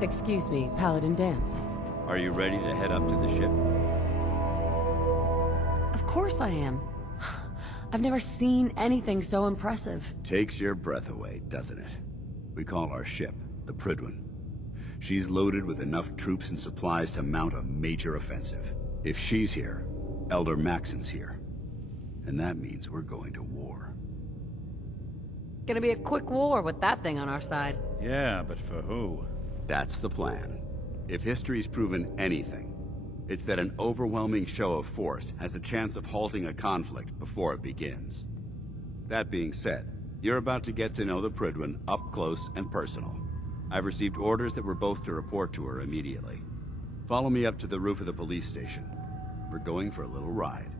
Excuse me, Paladin Dance. Are you ready to head up to the ship? Of course I am. I've never seen anything so impressive. Takes your breath away, doesn't it? We call our ship the Prydwen. She's loaded with enough troops and supplies to mount a major offensive. If she's here, Elder Maxon's here. And that means we're going to war. Gonna be a quick war with that thing on our side. Yeah, but for who? That's the plan. If history's proven anything, it's that an overwhelming show of force has a chance of halting a conflict before it begins. That being said, you're about to get to know the Prydwen up close and personal. I've received orders that we're both to report to her immediately. Follow me up to the roof of the police station. We're going for a little ride.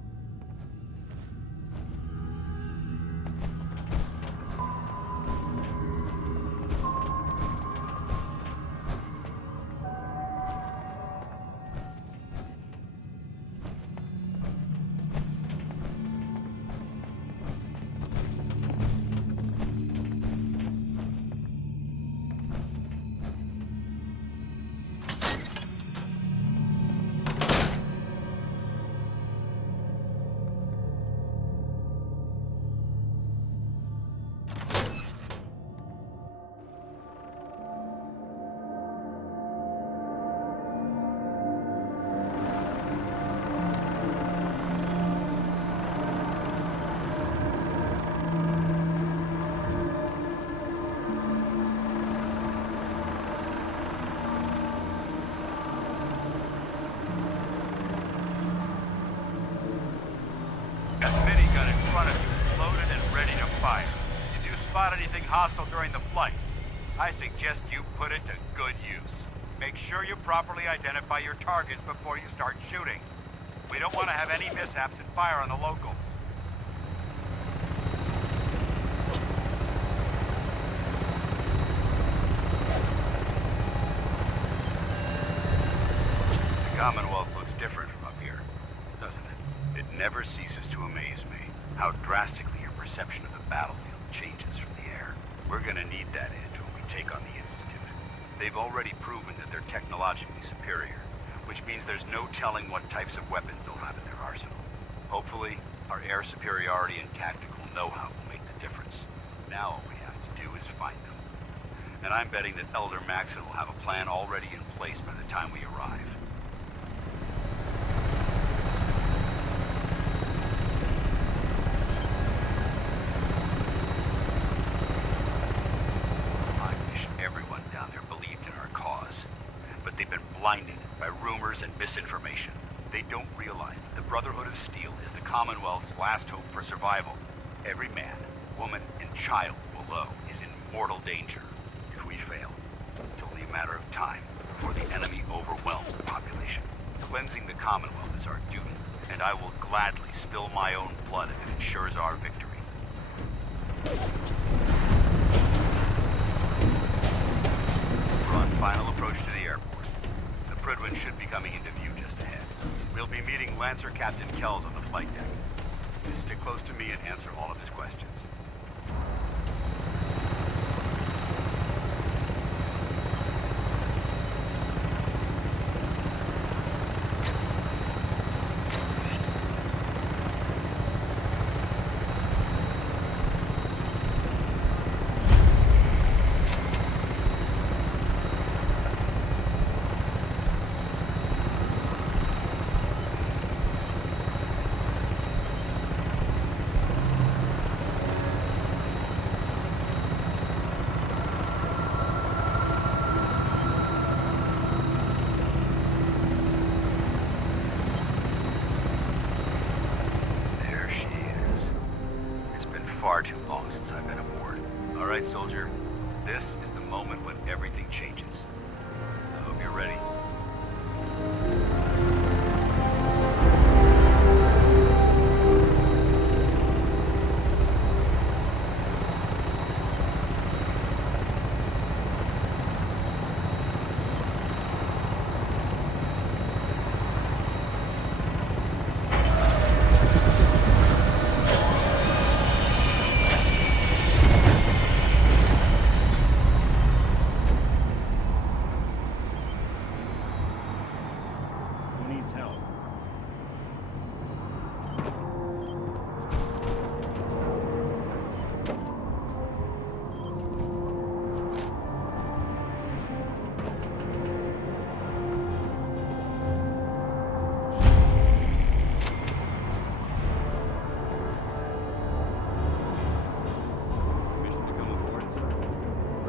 That minigun in front of you is loaded and ready to fire. If you spot anything hostile during the flight, I suggest you put it to good use. Make sure you properly identify your targets before you start shooting. We don't want to have any mishaps and fire on the local. The Commonwealth looks different from up here, doesn't it? It never ceases to amaze me how drastically your perception of the battlefield changes from the air. We're gonna need that edge when we take on the Institute. They've already proven that they're technologically superior, which means there's no telling what types of weapons they'll have in their arsenal. Hopefully, our air superiority and tactical know-how will make the difference. Now all we have to do is find them. And I'm betting that Elder Maxon will have a plan already in place by the time we arrive. I wish everyone down there believed in our cause, but they've been blinded by rumors and misinformation. They don't realize that the Brotherhood of Steel is the Commonwealth's last hope for survival. Every man, woman, and child below is in mortal danger. If we fail, it's only a matter of time before the enemy overwhelms the population. Cleansing the Commonwealth is our duty, and I will gladly spill my own blood if it ensures our victory. We're on final approach to the airport. The Prydwen should be coming into view just ahead. We'll be meeting Lancer Captain Kells on the flight deck. Just stick close to me and answer all of his questions. There she is. It's been far too long since I've been aboard. All right, soldier. This is the moment when everything changes. I hope you're ready.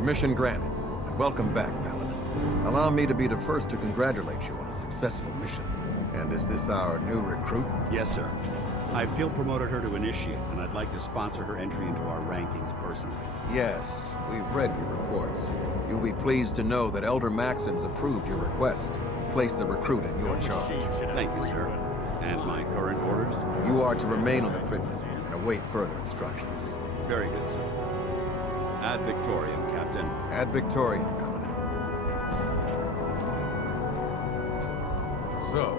Mission granted, and welcome back, Paladin. Allow me to be the first to congratulate you on a successful mission. And is this our new recruit? Yes, sir. I field promoted her to Initiate, and I'd like to sponsor her entry into our rankings personally. Yes, we've read your reports. You'll be pleased to know that Elder Maxon's approved your request. Place the recruit in your charge. Thank you, sir. And my current orders? You are to remain on the Prydwen and await further instructions. Very good, sir. Ad Victoriam, Captain. Ad Victoriam, Paladin. So,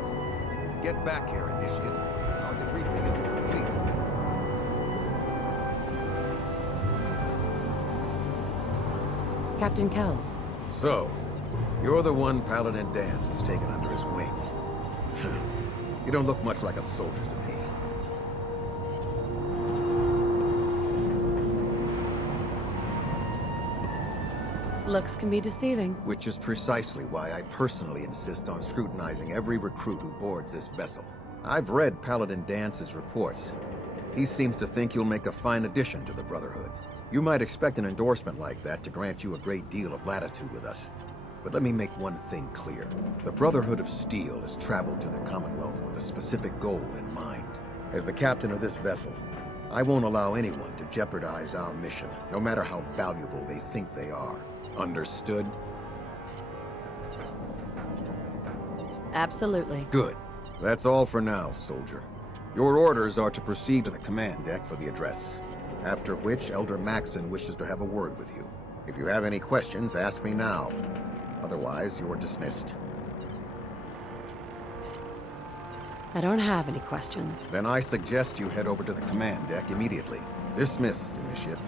get back here, Initiate. Our debriefing isn't complete. Captain Kells. So, you're the one Paladin Danse has taken under his wing. You don't look much like a soldier to me. Looks can be deceiving. Which is precisely why I personally insist on scrutinizing every recruit who boards this vessel. I've read Paladin Dance's reports. He seems to think you'll make a fine addition to the Brotherhood. You might expect an endorsement like that to grant you a great deal of latitude with us. But let me make one thing clear. The Brotherhood of Steel has traveled to the Commonwealth with a specific goal in mind. As the captain of this vessel, I won't allow anyone to jeopardize our mission, no matter how valuable they think they are. Understood? Absolutely. Good. That's all for now, soldier. Your orders are to proceed to the command deck for the address. After which, Elder Maxon wishes to have a word with you. If you have any questions, ask me now. Otherwise, you're dismissed. I don't have any questions. Then I suggest you head over to the command deck immediately. Dismissed, Initiate.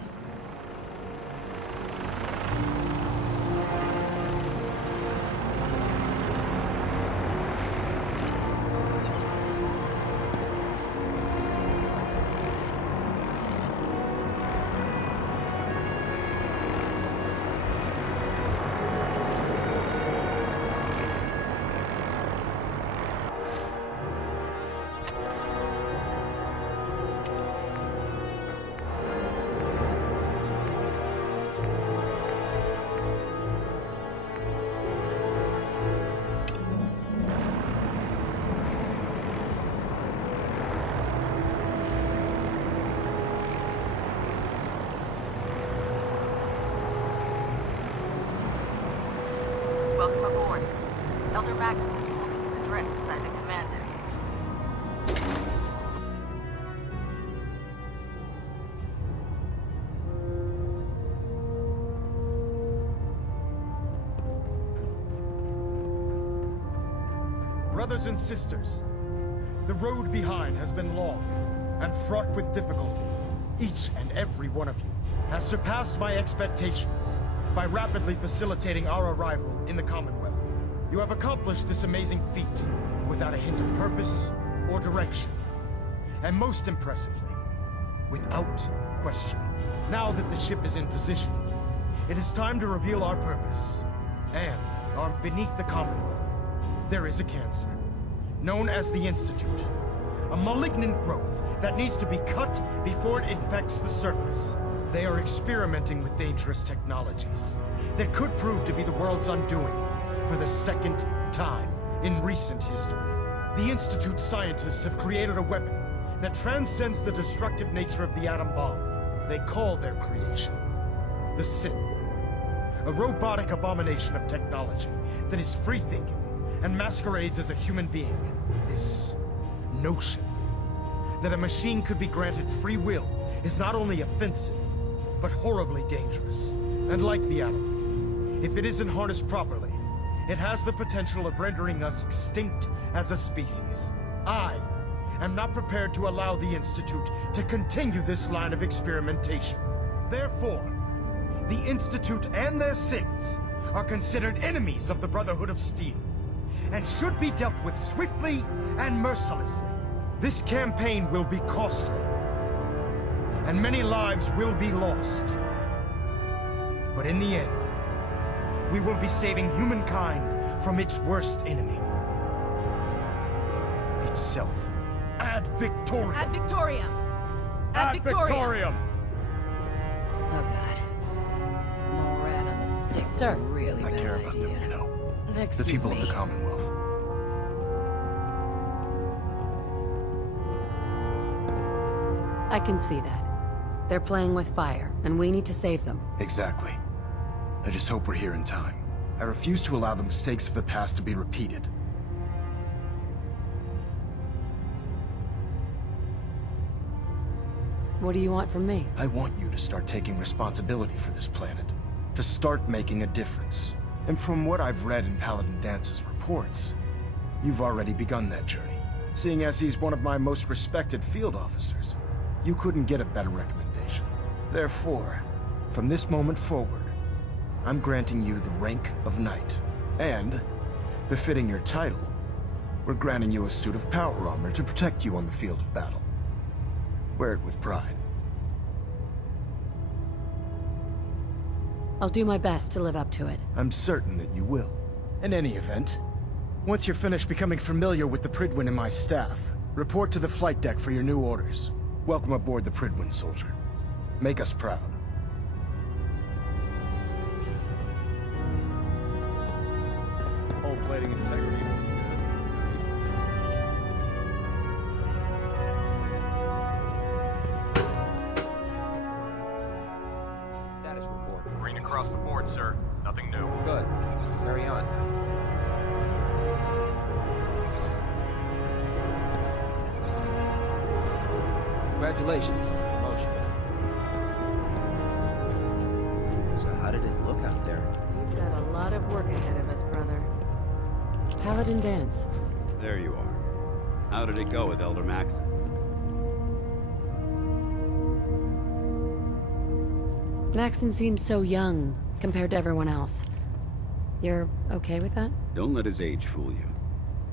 Welcome aboard. Elder Maxon is holding his address inside the command deck. Brothers and sisters, the road behind has been long and fraught with difficulty. Each and every one of you has surpassed my expectations by rapidly facilitating our arrival in the Commonwealth. You have accomplished this amazing feat without a hint of purpose or direction. And most impressively, without question. Now that the ship is in position, it is time to reveal our purpose. And beneath the Commonwealth, there is a cancer, known as the Institute. A malignant growth that needs to be cut before it infects the surface. They are experimenting with dangerous technologies that could prove to be the world's undoing for the second time in recent history. The Institute's scientists have created a weapon that transcends the destructive nature of the atom bomb. They call their creation the Sith. A robotic abomination of technology that is free-thinking and masquerades as a human being. This notion that a machine could be granted free will is not only offensive, but horribly dangerous. And like the atom, if it isn't harnessed properly, it has the potential of rendering us extinct as a species. I am not prepared to allow the Institute to continue this line of experimentation. Therefore, the Institute and their Siths are considered enemies of the Brotherhood of Steel, and should be dealt with swiftly and mercilessly. This campaign will be costly, and many lives will be lost. But in the end, we will be saving humankind from its worst enemy. Itself. Ad Victoriam! Ad Victoriam! Ad Victoriam! Victoriam! Oh god. More rat on Sir, Really I bad care about idea. them, you know. The Excuse people me. of the Commonwealth. I can see that. They're playing with fire, and we need to save them. Exactly. I just hope we're here in time. I refuse to allow the mistakes of the past to be repeated. What do you want from me? I want you to start taking responsibility for this planet. To start making a difference. And from what I've read in Paladin Dance's reports, you've already begun that journey. Seeing as he's one of my most respected field officers, you couldn't get a better recommendation. Therefore, from this moment forward, I'm granting you the rank of Knight. And, befitting your title, we're granting you a suit of power armor to protect you on the field of battle. Wear it with pride. I'll do my best to live up to it. I'm certain that you will. In any event, once you're finished becoming familiar with the Prydwen and my staff, report to the flight deck for your new orders. Welcome aboard the Prydwen, soldier. Make us proud. Whole plating integrity looks good. Status report. Green across the board, sir. Nothing new. Good. Carry on. Congratulations on the promotion. So how did it look out there? We've got a lot of work ahead of us, brother. Paladin Dance. There you are. How did it go with Elder Maxon? Maxon seems so young compared to everyone else. You're okay with that? Don't let his age fool you.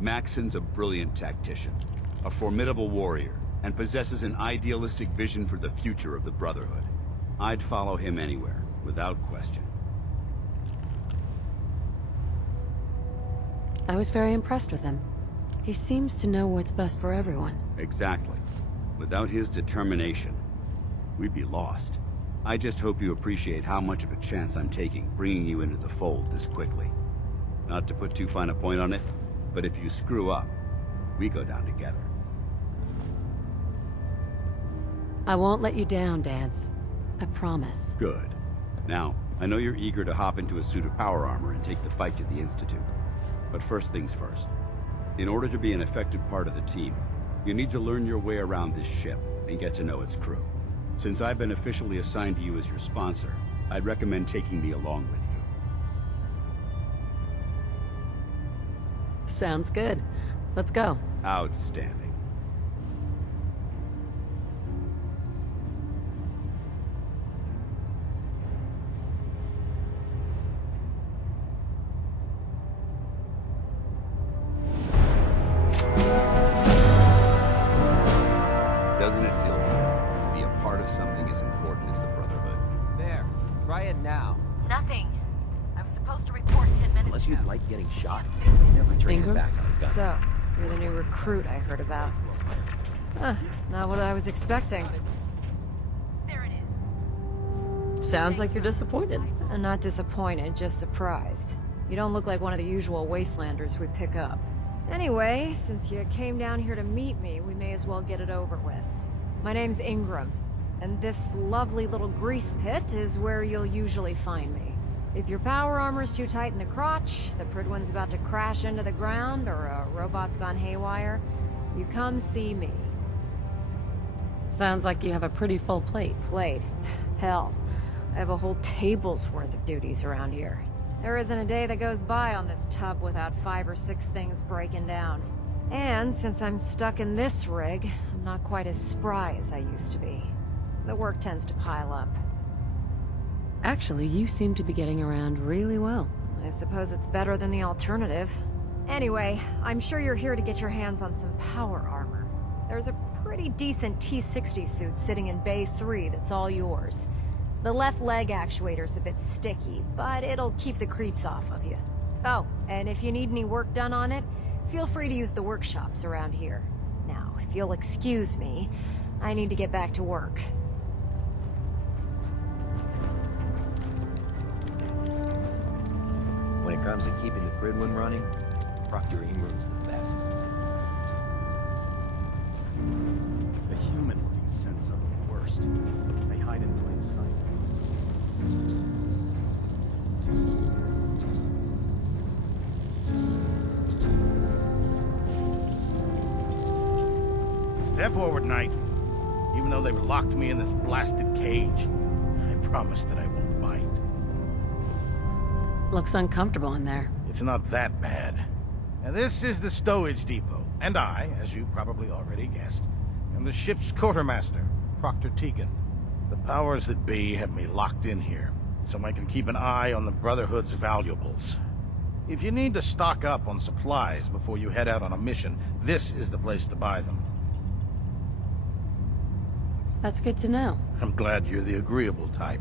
Maxon's a brilliant tactician, a formidable warrior, and possesses an idealistic vision for the future of the Brotherhood. I'd follow him anywhere, without question. I was very impressed with him. He seems to know what's best for everyone. Exactly. Without his determination, we'd be lost. I just hope you appreciate how much of a chance I'm taking bringing you into the fold this quickly. Not to put too fine a point on it, but if you screw up, we go down together. I won't let you down, Dance. I promise. Good. Now, I know you're eager to hop into a suit of power armor and take the fight to the Institute. But first things first. In order to be an effective part of the team, you need to learn your way around this ship and get to know its crew. Since I've been officially assigned to you as your sponsor, I'd recommend taking me along with you. Sounds good. Let's go. Outstanding. Doesn't it feel good to be a part of something as important as the Brotherhood? There. Try it now. Nothing. I was supposed to report 10 minutes Unless you ago. like getting shot, never turn Ingram? it back on a gun. So, you're the new recruit I heard about. Not what I was expecting. There it is. Sounds like you're disappointed. I'm not disappointed, just surprised. You don't look like one of the usual wastelanders we pick up. Anyway, since you came down here to meet me, we may as well get it over with. My name's Ingram, and this lovely little grease pit is where you'll usually find me. If your power armor's too tight in the crotch, the Prydwen's about to crash into the ground, or a robot's gone haywire, you come see me. Sounds like you have a pretty full plate. Plate. Hell, I have a whole table's worth of duties around here. There isn't a day that goes by on this tub without 5 or 6 things breaking down. And since I'm stuck in this rig, I'm not quite as spry as I used to be. The work tends to pile up. Actually, you seem to be getting around really well. I suppose it's better than the alternative. Anyway, I'm sure you're here to get your hands on some power armor. There's a pretty decent T-60 suit sitting in Bay 3 that's all yours. The left leg actuator's a bit sticky, but it'll keep the creeps off of you. Oh, and if you need any work done on it, feel free to use the workshops around here. Now, if you'll excuse me, I need to get back to work. it comes to keeping the grid one running, Proctor Ingram's the best. The human-looking sense are the worst. They hide in plain sight. Step forward, Knight. Even though they've locked me in this blasted cage, I promise that I won't bite. Looks uncomfortable in there. It's not that bad. Now, this is the stowage depot, and I, as you probably already guessed, am the ship's quartermaster, Proctor Tegan. The powers that be have me locked in here, so I can keep an eye on the Brotherhood's valuables. If you need to stock up on supplies before you head out on a mission, this is the place to buy them. That's good to know. I'm glad you're the agreeable type.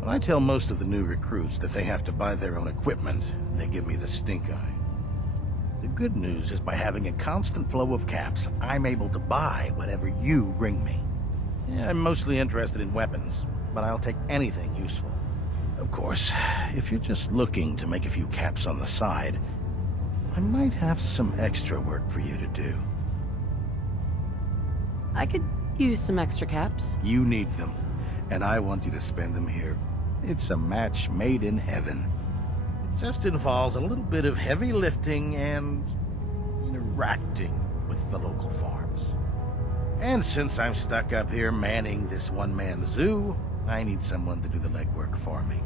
When I tell most of the new recruits that they have to buy their own equipment, they give me the stink eye. The good news is by having a constant flow of caps, I'm able to buy whatever you bring me. Yeah, I'm mostly interested in weapons, but I'll take anything useful. Of course, if you're just looking to make a few caps on the side, I might have some extra work for you to do. I could use some extra caps. You need them, and I want you to spend them here. It's a match made in heaven. It just involves a little bit of heavy lifting and interacting with the local farms. And since I'm stuck up here manning this one-man zoo, I need someone to do the legwork for me.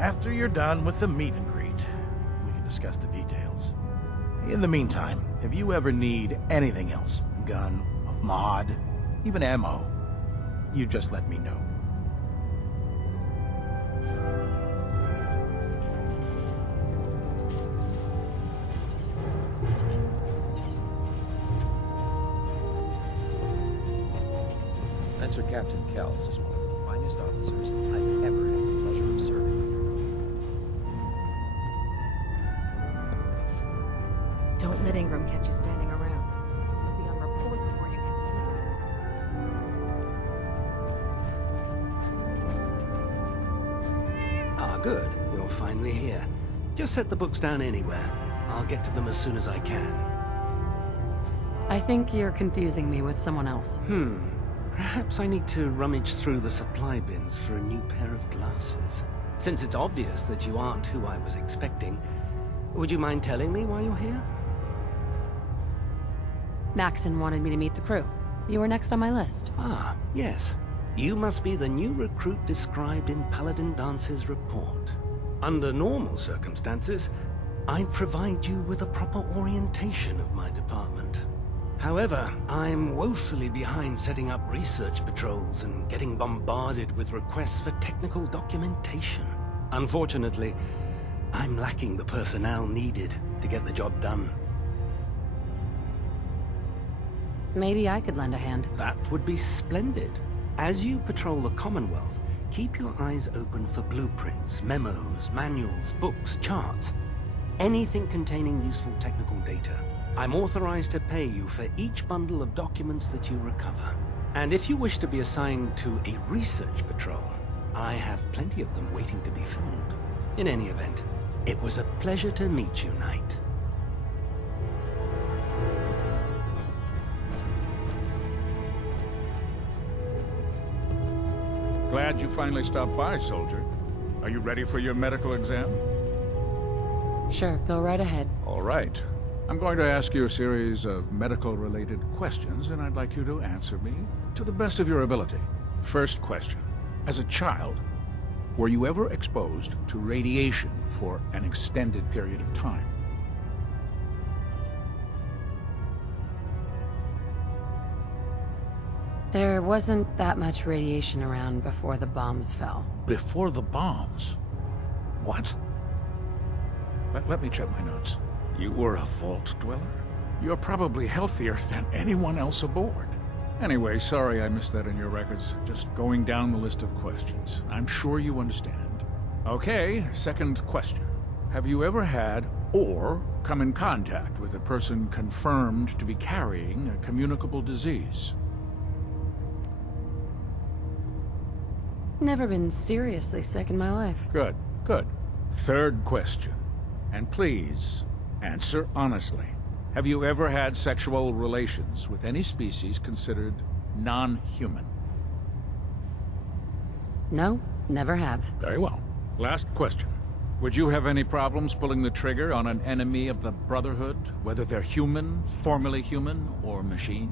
After you're done with the meet and greet, we can discuss the details. In the meantime, if you ever need anything else, gun, a mod, even ammo, you just let me know. Spencer Captain Kells is one of the finest officers I've ever had the pleasure of serving under. Don't let Ingram catch you standing around. You'll be on report before you can. Ah, good. You're finally here. Just set the books down anywhere. I'll get to them as soon as I can. I think you're confusing me with someone else. Perhaps I need to rummage through the supply bins for a new pair of glasses. Since it's obvious that you aren't who I was expecting, would you mind telling me why you're here? Maxon wanted me to meet the crew. You were next on my list. Ah, yes. You must be the new recruit described in Paladin Dance's report. Under normal circumstances, I'd provide you with a proper orientation of my department. However, I'm woefully behind setting up research patrols and getting bombarded with requests for technical documentation. Unfortunately, I'm lacking the personnel needed to get the job done. Maybe I could lend a hand. That would be splendid. As you patrol the Commonwealth, keep your eyes open for blueprints, memos, manuals, books, charts. Anything containing useful technical data. I'm authorized to pay you for each bundle of documents that you recover. And if you wish to be assigned to a research patrol, I have plenty of them waiting to be filled. In any event, it was a pleasure to meet you, Knight. Glad you finally stopped by, soldier. Are you ready for your medical exam? Sure, go right ahead. All right. I'm going to ask you a series of medical-related questions, and I'd like you to answer me to the best of your ability. First question. As a child, were you ever exposed to radiation for an extended period of time? There wasn't that much radiation around before the bombs fell. Before the bombs? What? Let me check my notes. You were a vault dweller? You're probably healthier than anyone else aboard. Anyway, sorry I missed that in your records. Just going down the list of questions. I'm sure you understand. Okay, second question. Have you ever had or come in contact with a person confirmed to be carrying a communicable disease? Never been seriously sick in my life. Good, good. Third question. And please, answer honestly. Have you ever had sexual relations with any species considered non-human? No, never have. Very well. Last question. Would you have any problems pulling the trigger on an enemy of the Brotherhood, whether they're human, formerly human, or machine?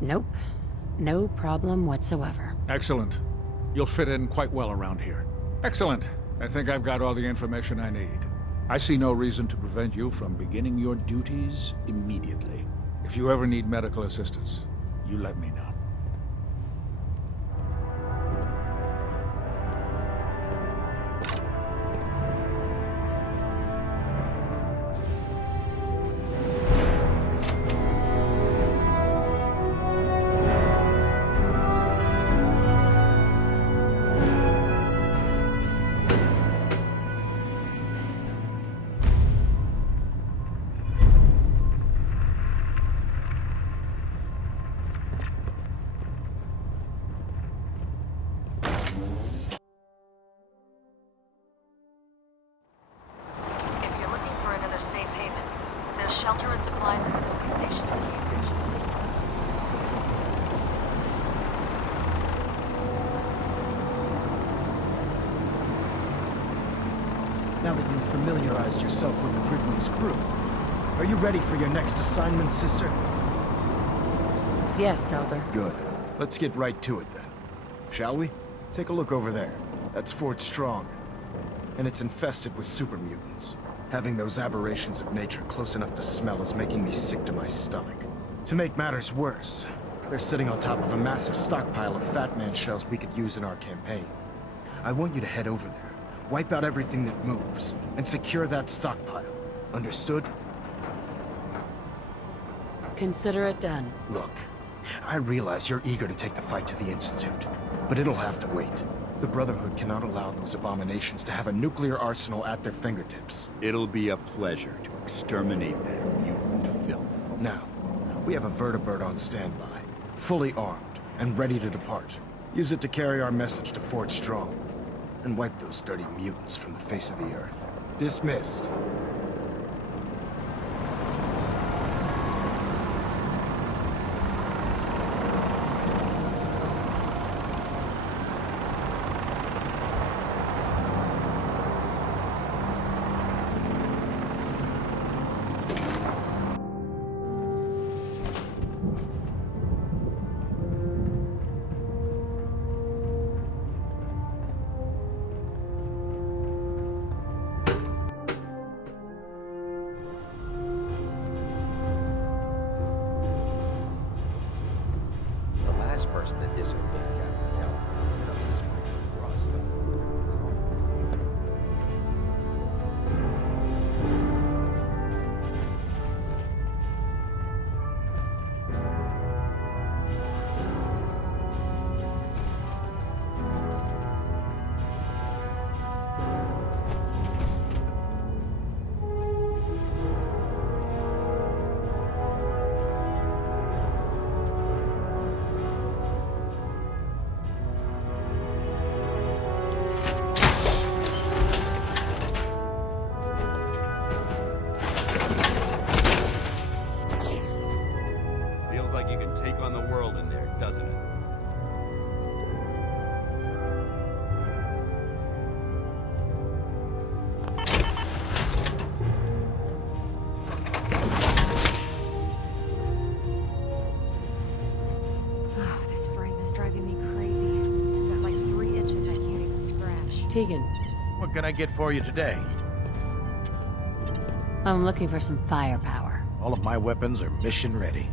Nope. No problem whatsoever. Excellent. You'll fit in quite well around here. Excellent. I think I've got all the information I need. I see no reason to prevent you from beginning your duties immediately. If you ever need medical assistance, you let me know. If you're looking for another safe haven, there's shelter and supplies at the police station. Now that you've familiarized yourself with the Primrose crew, are you ready for your next assignment, sister? Yes, Elder. Good. Let's get right to it then. Shall we? Take a look over there. That's Fort Strong. And it's infested with super mutants. Having those aberrations of nature close enough to smell is making me sick to my stomach. To make matters worse, they're sitting on top of a massive stockpile of Fat Man shells we could use in our campaign. I want you to head over there, wipe out everything that moves, and secure that stockpile. Understood? Consider it done. Look, I realize you're eager to take the fight to the Institute, but it'll have to wait. The Brotherhood cannot allow those abominations to have a nuclear arsenal at their fingertips. It'll be a pleasure to exterminate that mutant filth. Now, we have a vertibird on standby, fully armed, and ready to depart. Use it to carry our message to Fort Strong, and wipe those dirty mutants from the face of the earth. Dismissed. The last person that disobeyed Captain Cal's ended up screaming raw stuff. Feels like you can take on the world in there, doesn't it? Oh, this frame is driving me crazy. I've got like 3 itches I can't even scratch. Tegan, What can I get for you today? I'm looking for some firepower. All of my weapons are mission ready.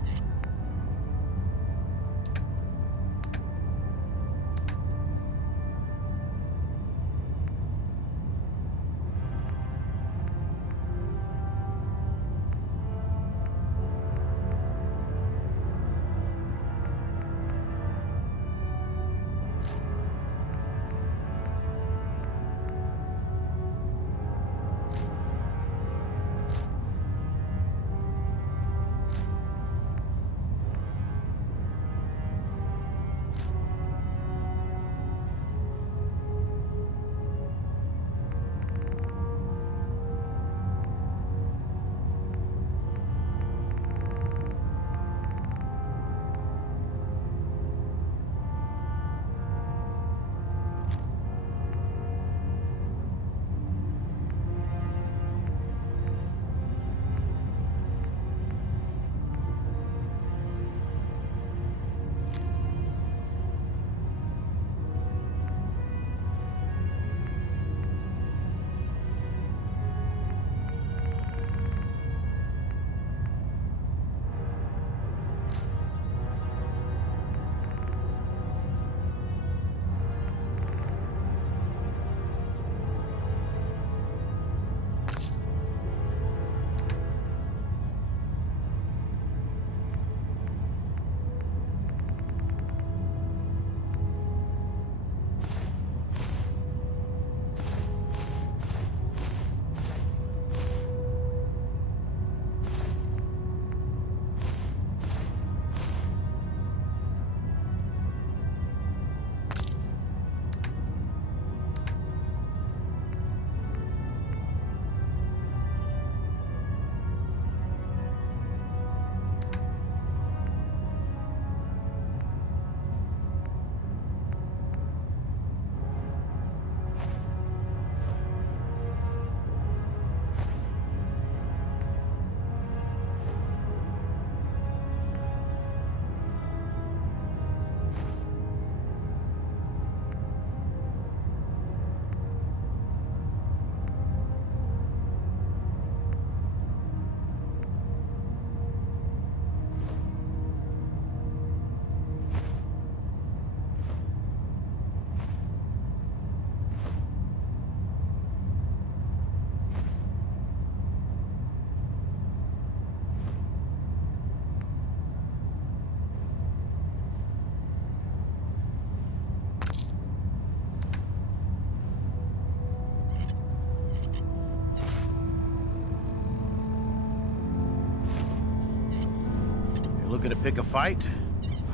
Looking to pick a fight?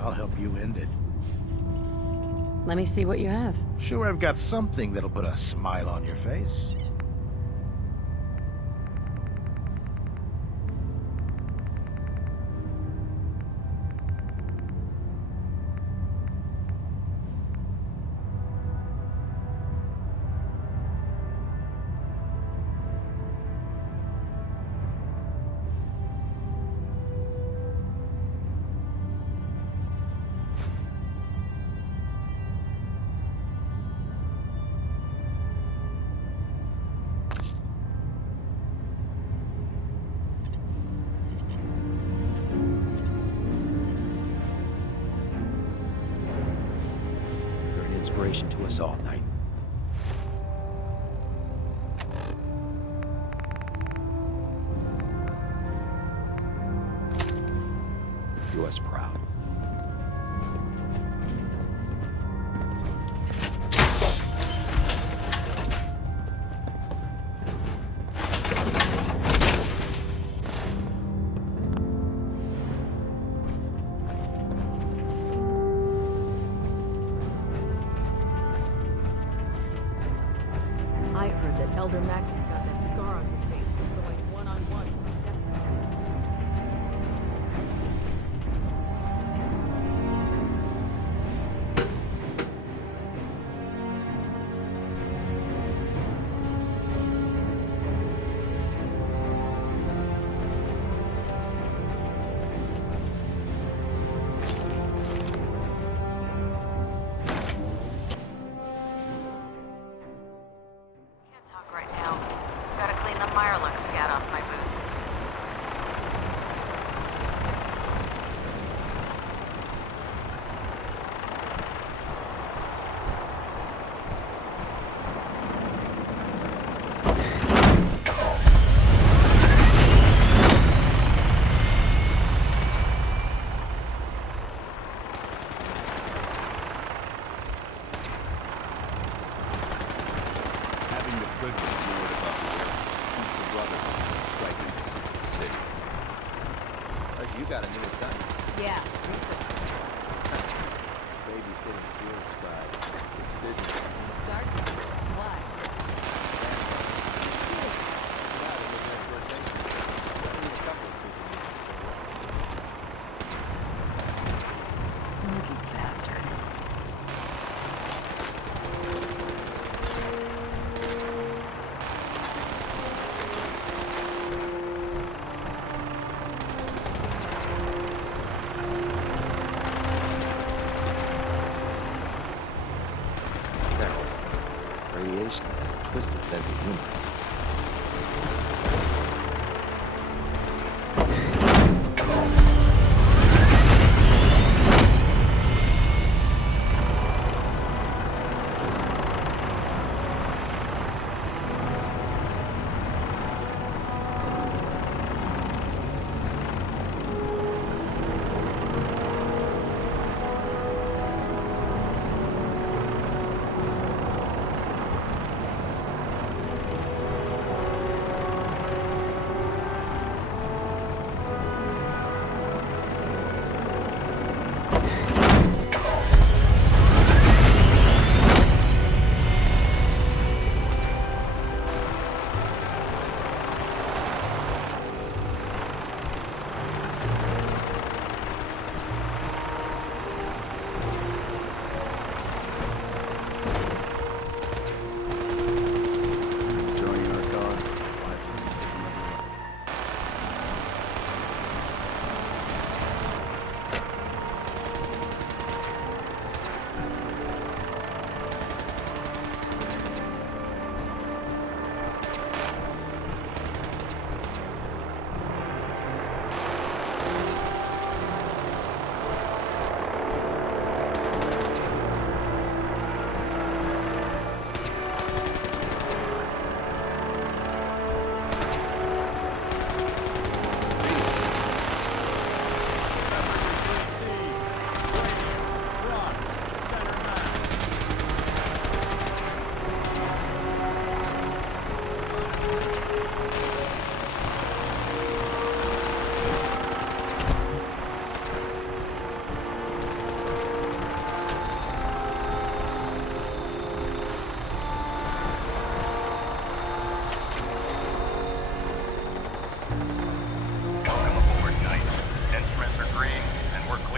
I'll help you end it. Let me see what you have. Sure, I've got something that'll put a smile on your face. You're an inspiration to us all, Knight. Do us proud. I heard that Elder Maxon got that scar on his face for going one-on-one with Death. Can't talk right now. Gotta clean the Mirelurk scat off my boots. Having the privilege moored above the earth keeps the Brotherhood in striking distance of the city. You got a new son. Yeah, recently. Babysitting feels fried. It's busy. Start time. Why? Lucky bastard. Radiation has a twisted sense of humor.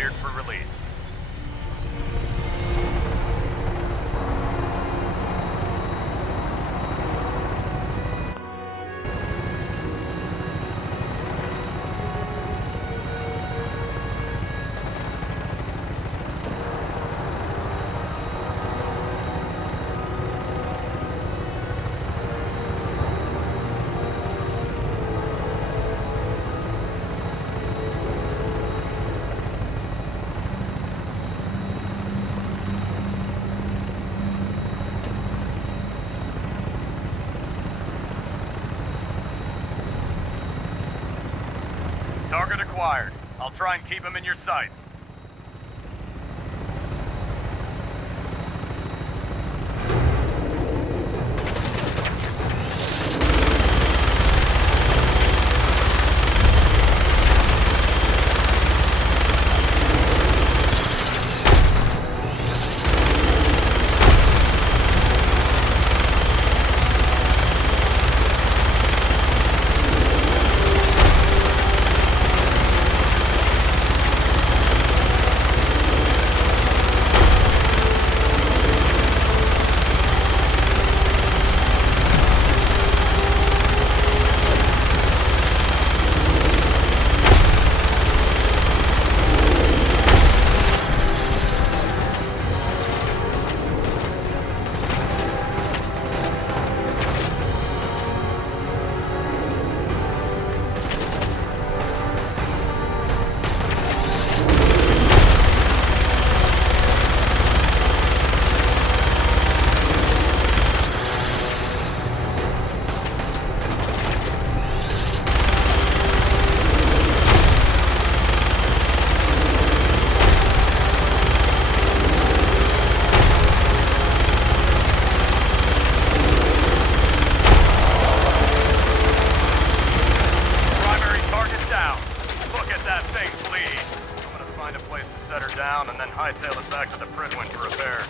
cleared for release. Target acquired. I'll try and keep him in your sights. And then hightail it back to the Prydwen for repair.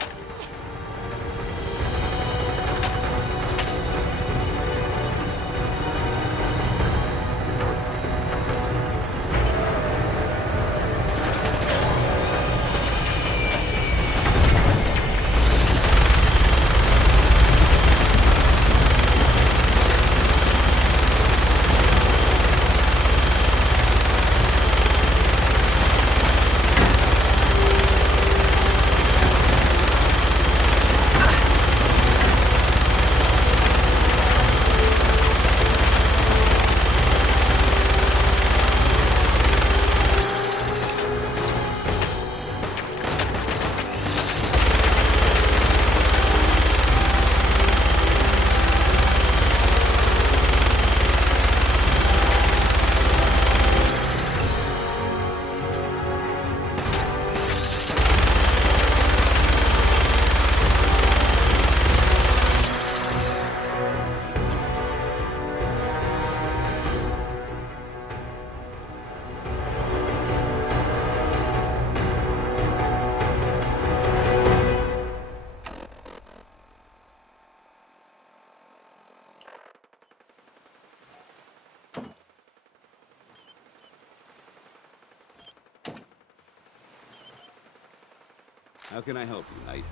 How can I help you, Knight?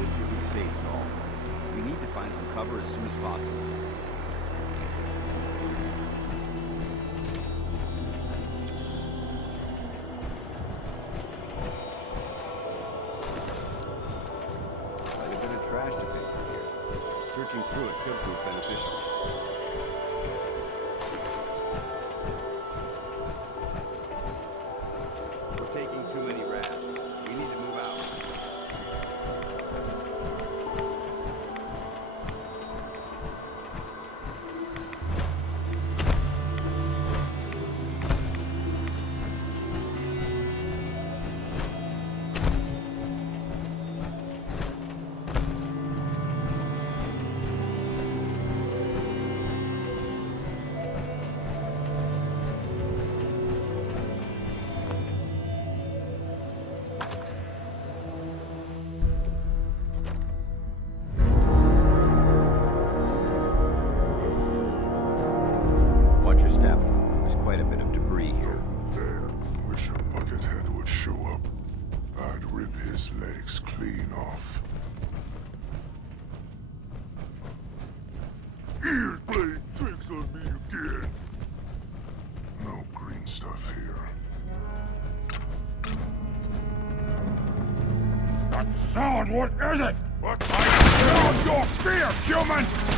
This isn't safe at all. We need to find some cover as soon as possible. Trash to pay for here. Searching through it could prove beneficial. We're taking too many rafts. We need to move out. step. There's quite a bit of debris here. There. Wish a buckethead would show up. I'd rip his legs clean off. He is playing tricks on me again. No green stuff here. That sound, what is it? What? I smell your fear, human!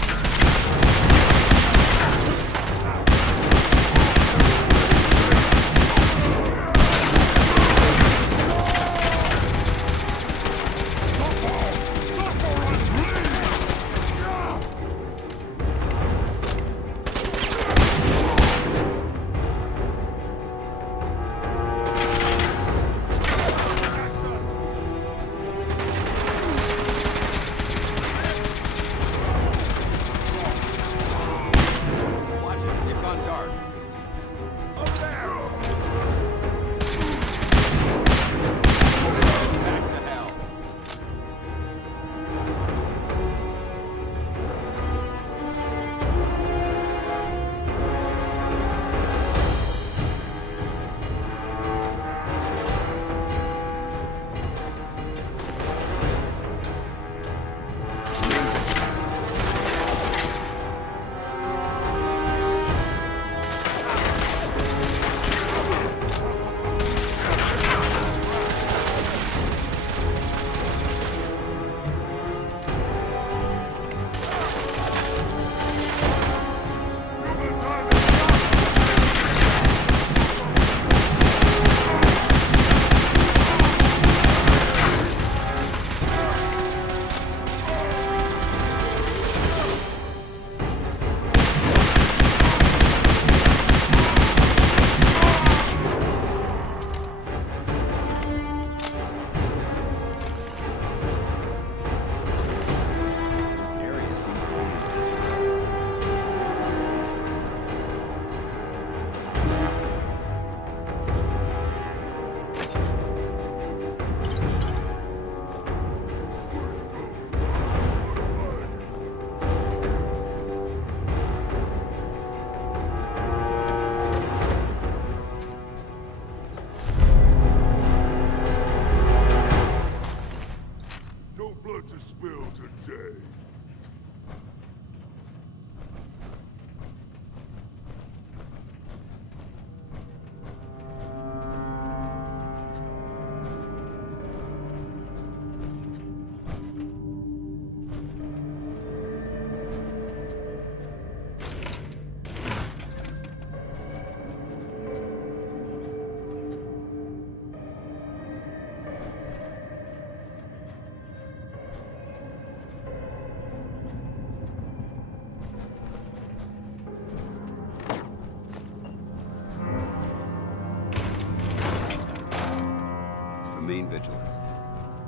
Remain vigilant.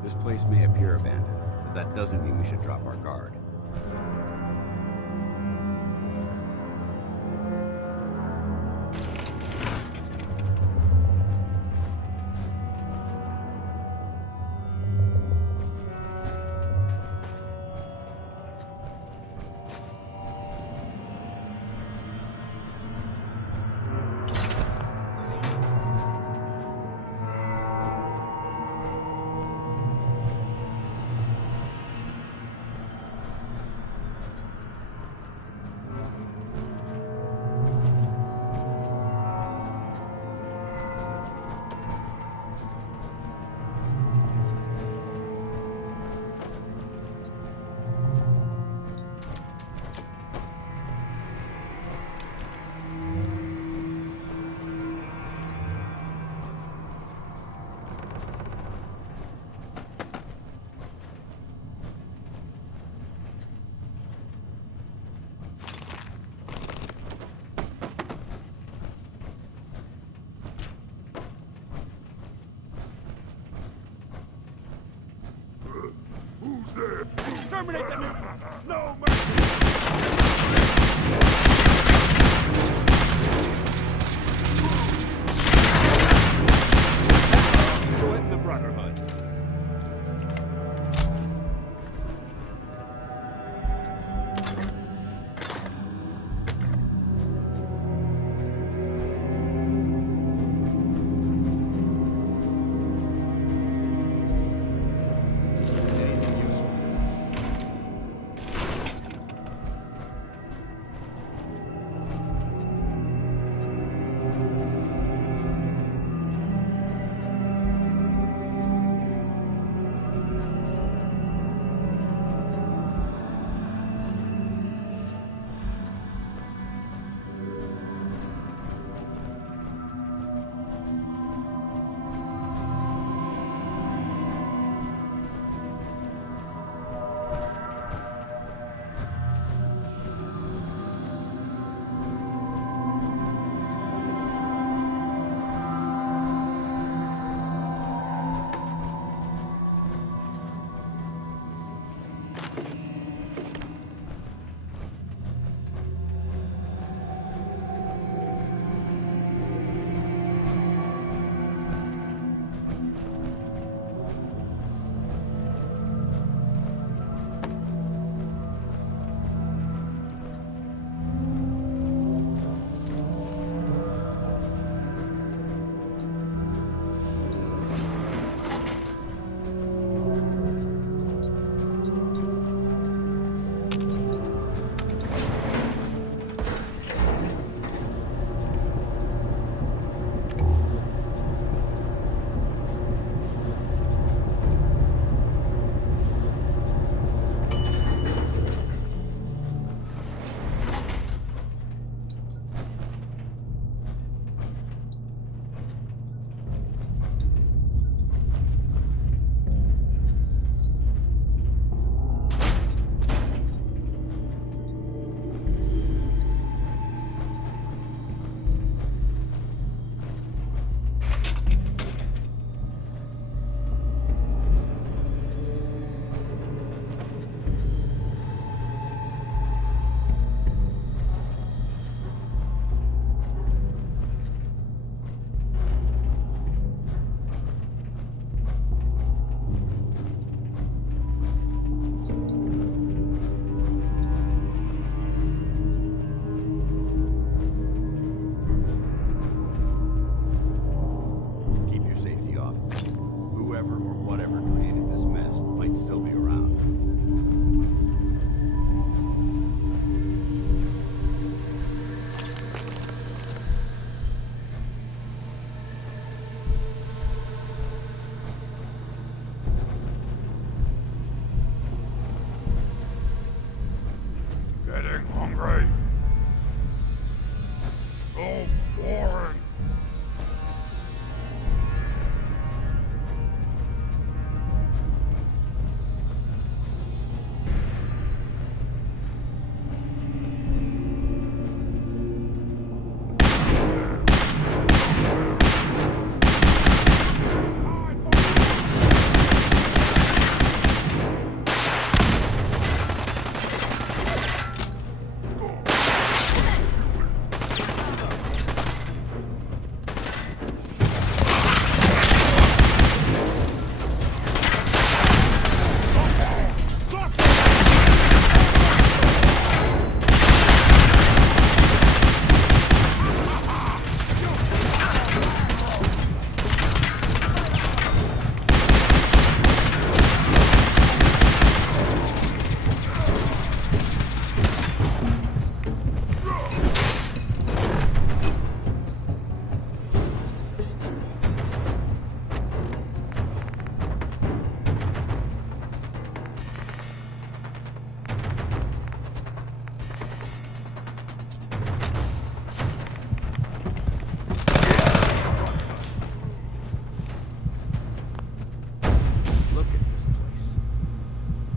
This place may appear abandoned, but that doesn't mean we should drop our guard.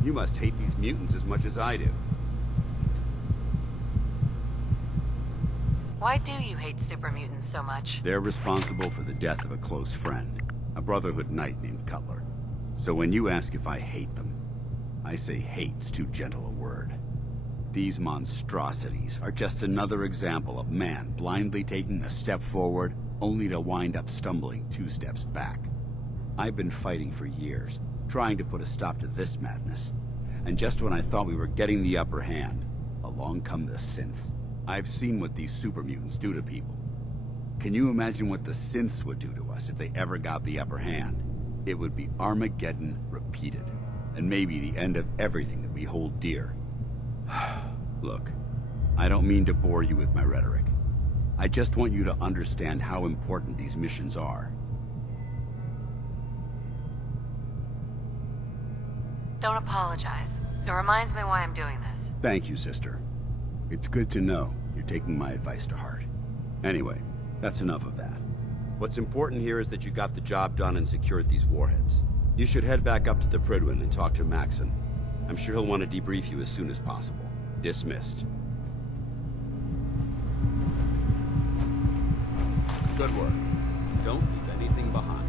You must hate these mutants as much as I do. Why do you hate super mutants so much? They're responsible for the death of a close friend, a Brotherhood knight named Cutler. So when you ask if I hate them, I say hate's too gentle a word. These monstrosities are just another example of man blindly taking a step forward, only to wind up stumbling 2 steps back. I've been fighting for years, trying to put a stop to this madness. And just when I thought we were getting the upper hand, along come the synths. I've seen what these super mutants do to people. Can you imagine what the synths would do to us if they ever got the upper hand? It would be Armageddon repeated, and maybe the end of everything that we hold dear. Look, I don't mean to bore you with my rhetoric. I just want you to understand how important these missions are. Don't apologize. It reminds me why I'm doing this. Thank you, sister. It's good to know you're taking my advice to heart. Anyway, that's enough of that. What's important here is that you got the job done and secured these warheads. You should head back up to the Prydwen and talk to Maxson. I'm sure he'll want to debrief you as soon as possible. Dismissed. Good work. Don't leave anything behind.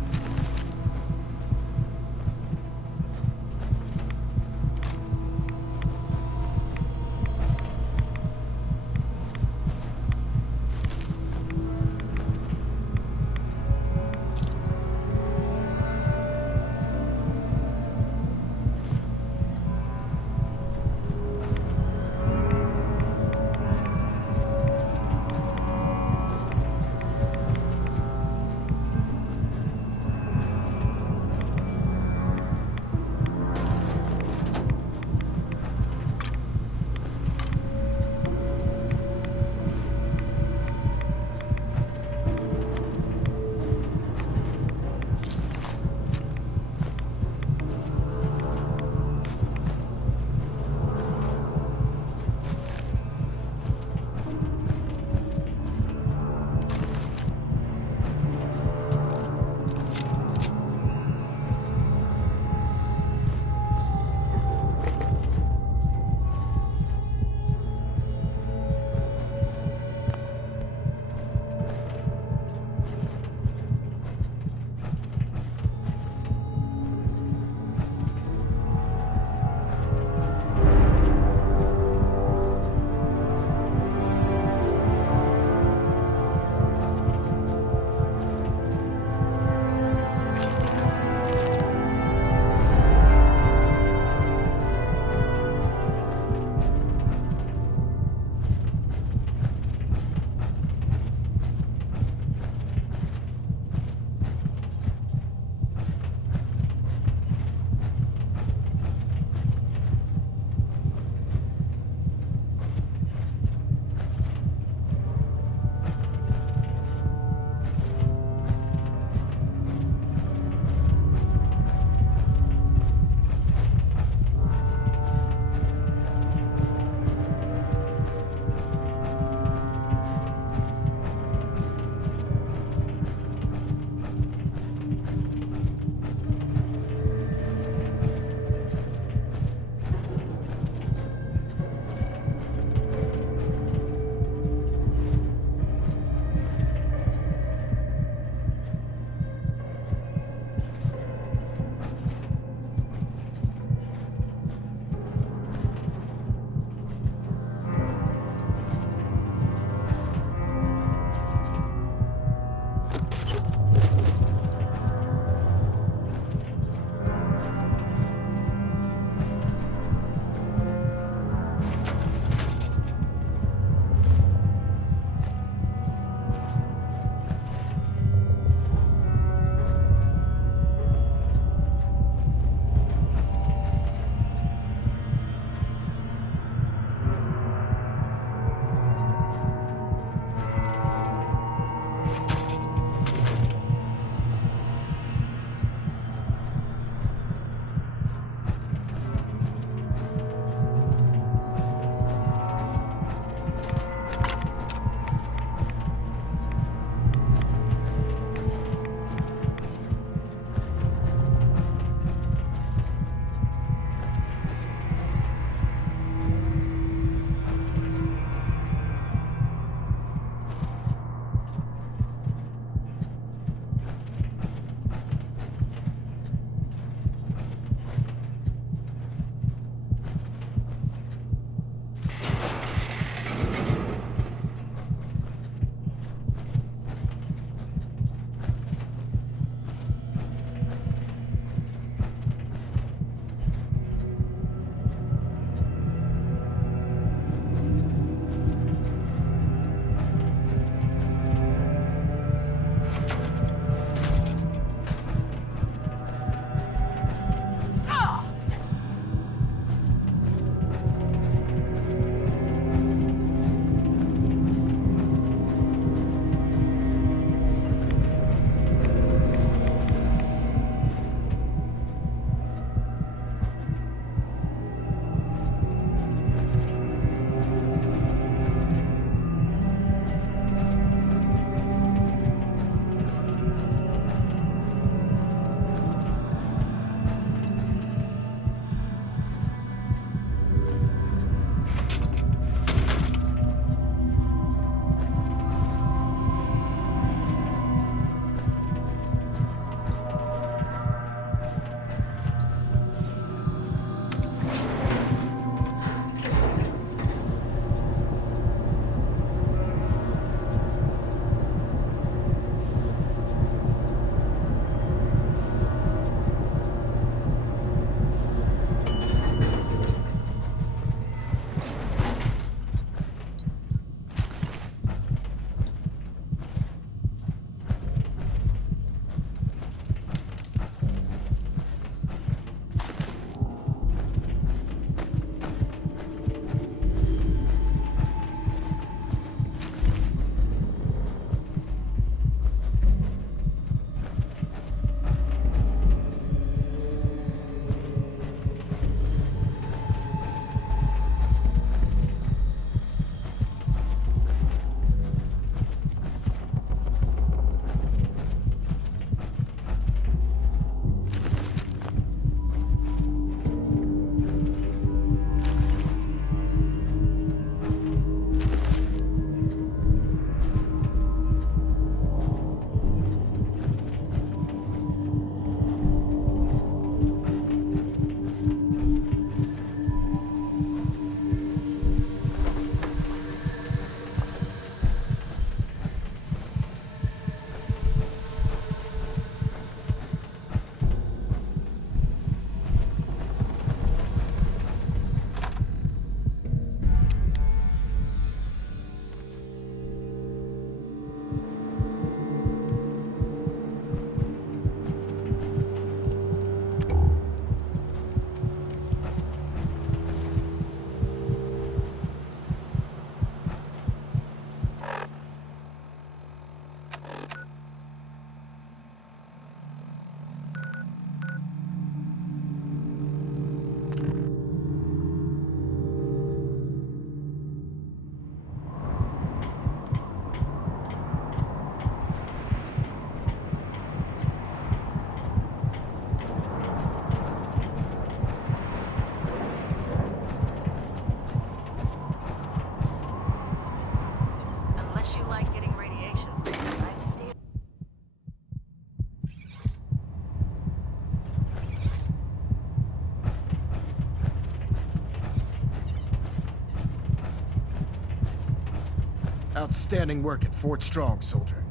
Outstanding work at Fort Strong, soldier.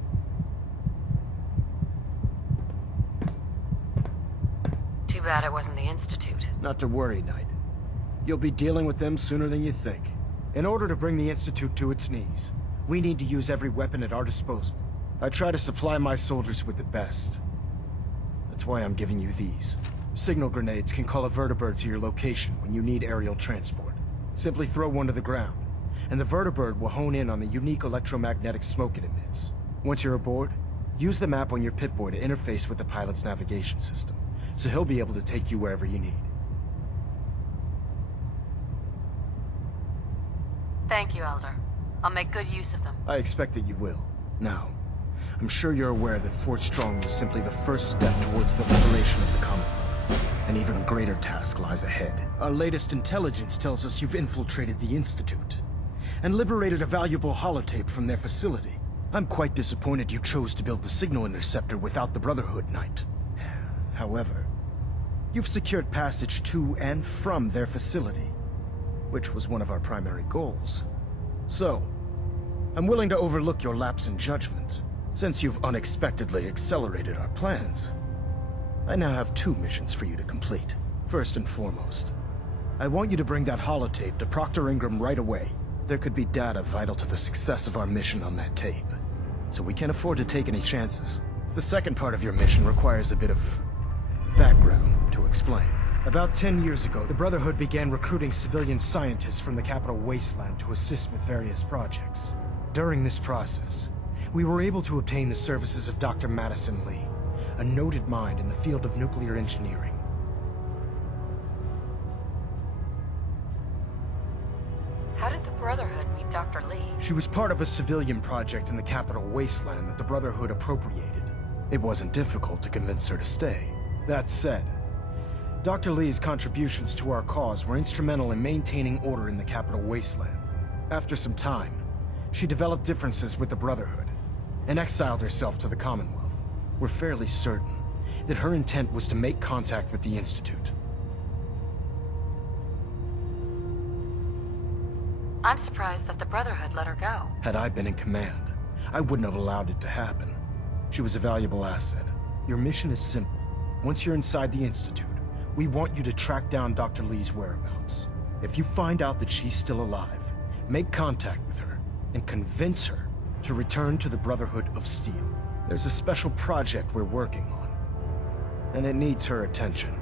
Too bad it wasn't the Institute. Not to worry, Knight. You'll be dealing with them sooner than you think. In order to bring the Institute to its knees, we need to use every weapon at our disposal. I try to supply my soldiers with the best. That's why I'm giving you these. Signal grenades can call a vertibird to your location when you need aerial transport. Simply throw one to the ground, and the vertibird will hone in on the unique electromagnetic smoke it emits. Once you're aboard, use the map on your Pip-Boy to interface with the pilot's navigation system, so he'll be able to take you wherever you need. Thank you, Elder. I'll make good use of them. I expect that you will. Now, I'm sure you're aware that Fort Strong was simply the first step towards the liberation of the Commonwealth. An even greater task lies ahead. Our latest intelligence tells us you've infiltrated the Institute and liberated a valuable holotape from their facility. I'm quite disappointed you chose to build the signal interceptor without the Brotherhood, Knight. However, you've secured passage to and from their facility, which was one of our primary goals. So, I'm willing to overlook your lapse in judgment, since you've unexpectedly accelerated our plans. I now have 2 missions for you to complete. First and foremost, I want you to bring that holotape to Proctor Ingram right away. There could be data vital to the success of our mission on that tape, so we can't afford to take any chances. The second part of your mission requires a bit of background to explain. About 10 years ago, the Brotherhood began recruiting civilian scientists from the capital wasteland to assist with various projects. During this process, we were able to obtain the services of Dr. Madison Lee, a noted mind in the field of nuclear engineering. How did the Brotherhood meet Dr. Lee? She was part of a civilian project in the capital wasteland that the Brotherhood appropriated. It wasn't difficult to convince her to stay. That said, Dr. Lee's contributions to our cause were instrumental in maintaining order in the capital wasteland. After some time, she developed differences with the Brotherhood and exiled herself to the Commonwealth. We're fairly certain that her intent was to make contact with the Institute. I'm surprised that the Brotherhood let her go. Had I been in command, I wouldn't have allowed it to happen. She was a valuable asset. Your mission is simple. Once you're inside the Institute, we want you to track down Dr. Lee's whereabouts. If you find out that she's still alive, make contact with her and convince her to return to the Brotherhood of Steel. There's a special project we're working on, and it needs her attention.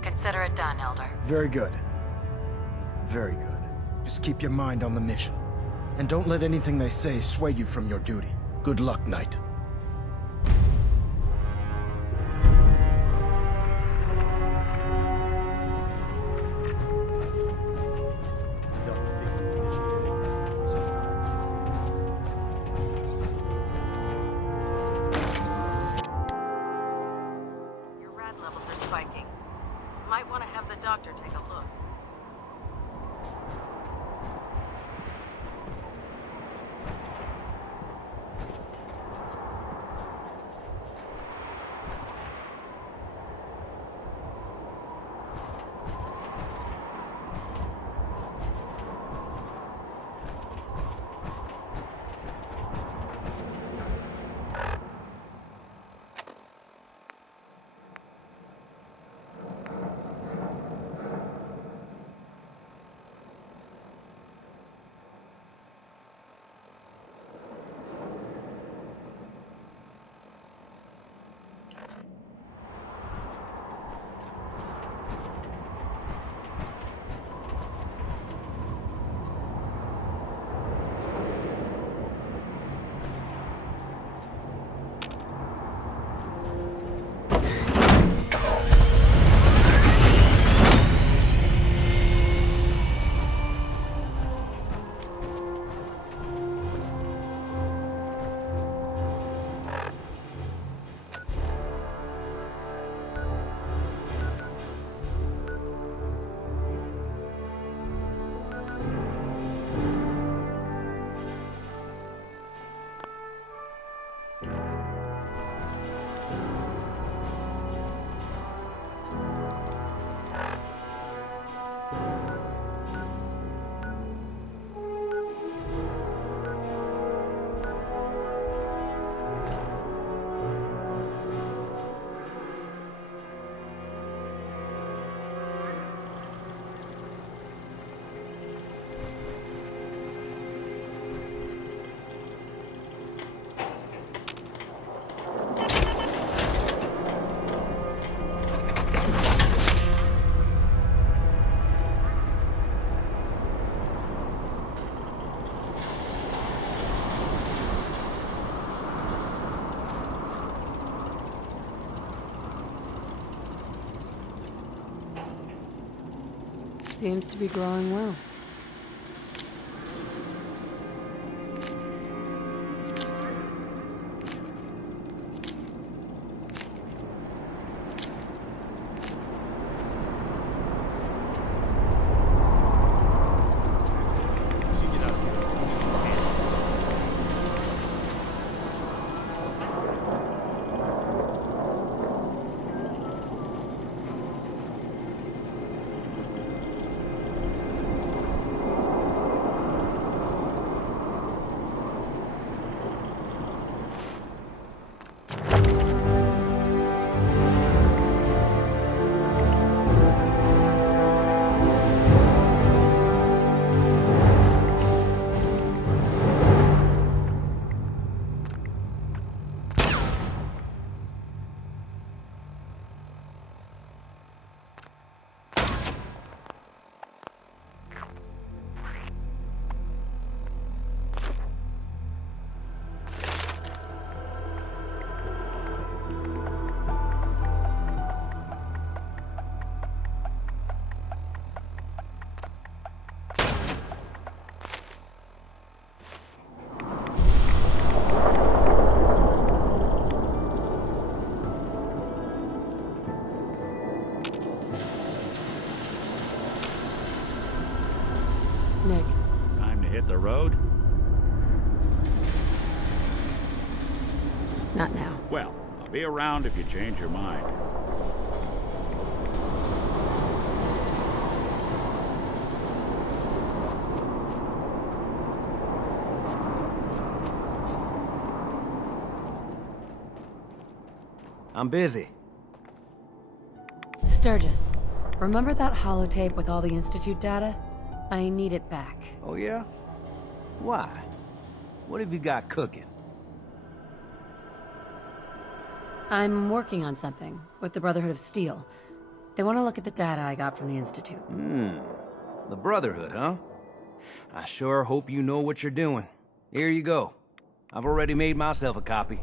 Consider it done, Elder. Very good. Very good. Just keep your mind on the mission, and don't let anything they say sway you from your duty. Good luck, Knight. Delta sequence initiated. Result time 15 minutes. Your rad levels are spiking. Might want to have the doctor take a look. Seems to be growing well. Nick. Time to hit the road? Not now. Well, I'll be around if you change your mind. I'm busy. Sturgis, remember that holotape with all the Institute data? I need it back. Oh, yeah? Why? What have you got cooking? I'm working on something with the Brotherhood of Steel. They want to look at the data I got from the Institute. The Brotherhood, huh? I sure hope you know what you're doing. Here you go. I've already made myself a copy.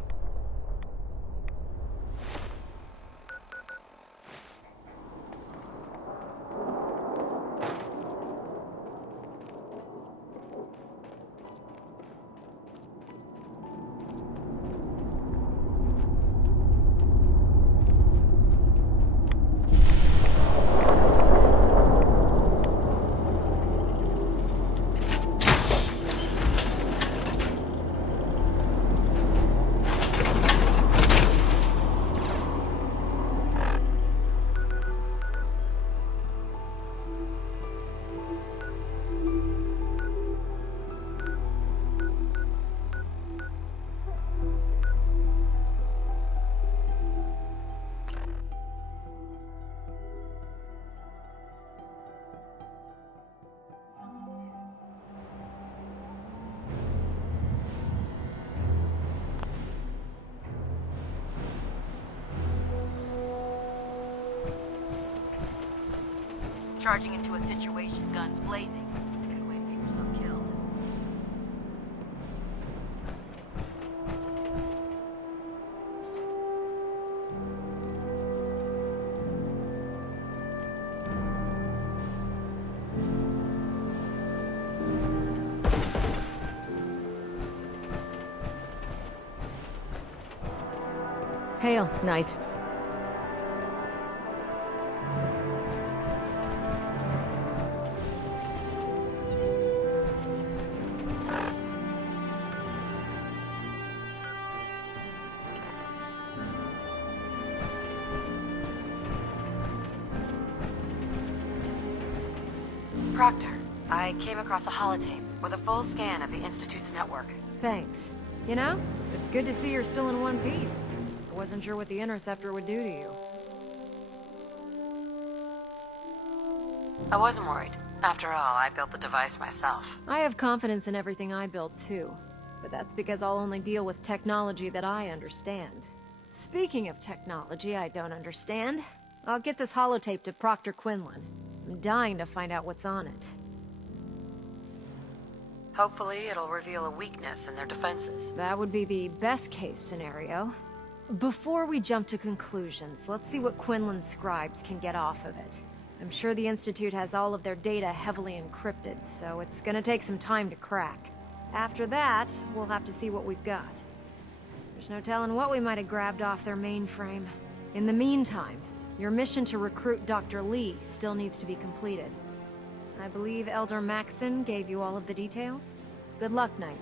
Charging into a situation, guns blazing, is a good way to get yourself killed. Hail, Knight. Proctor, I came across a holotape with a full scan of the Institute's network. Thanks. You know, it's good to see you're still in one piece. I wasn't sure what the Interceptor would do to you. I wasn't worried. After all, I built the device myself. I have confidence in everything I build too. But that's because I'll only deal with technology that I understand. Speaking of technology I don't understand, I'll get this holotape to Proctor Quinlan. I'm dying to find out what's on it. Hopefully, it'll reveal a weakness in their defenses. That would be the best case scenario. Before we jump to conclusions, let's see what Quinlan's scribes can get off of it. I'm sure the Institute has all of their data heavily encrypted, so it's gonna take some time to crack. After that, we'll have to see what we've got. There's no telling what we might have grabbed off their mainframe. In the meantime, your mission to recruit Dr. Lee still needs to be completed. I believe Elder Maxson gave you all of the details? Good luck, Knight.